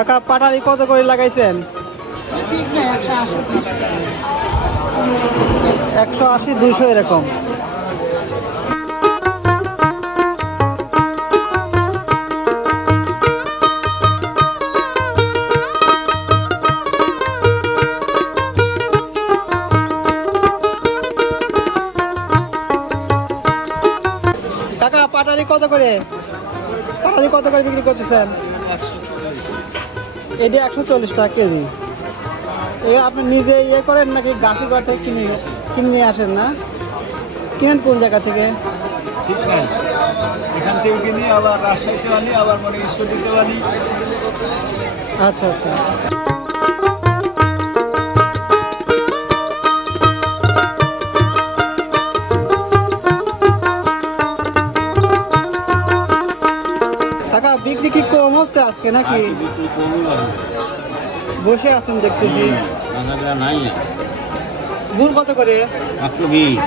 কাকা পাটালি কত করে লাগাইছেন? 180-200 এরকম। কাকা পাটালি কত করে? পাটালি কত করে বিক্রি করতেছেন? এটা 140 টাকা কেজি। এ আপনি নিজে ইয়ে করেন নাকি গাছি ঘর থেকে কিনে নিয়ে আসেন? না কিনেন কোন জায়গা থেকে? ঠিক নাই, এখান থেকে কিনি, আবার রাজশাহীতে আনি, আবার মনে ঈশ্বরদীতে আনি। আচ্ছা আচ্ছা। কাকা বিক্রি কি কম হচ্ছে আজকে নাকি? বসে আছেন দেখতেছি। নাই গুড় কত করে? মাত্র 20।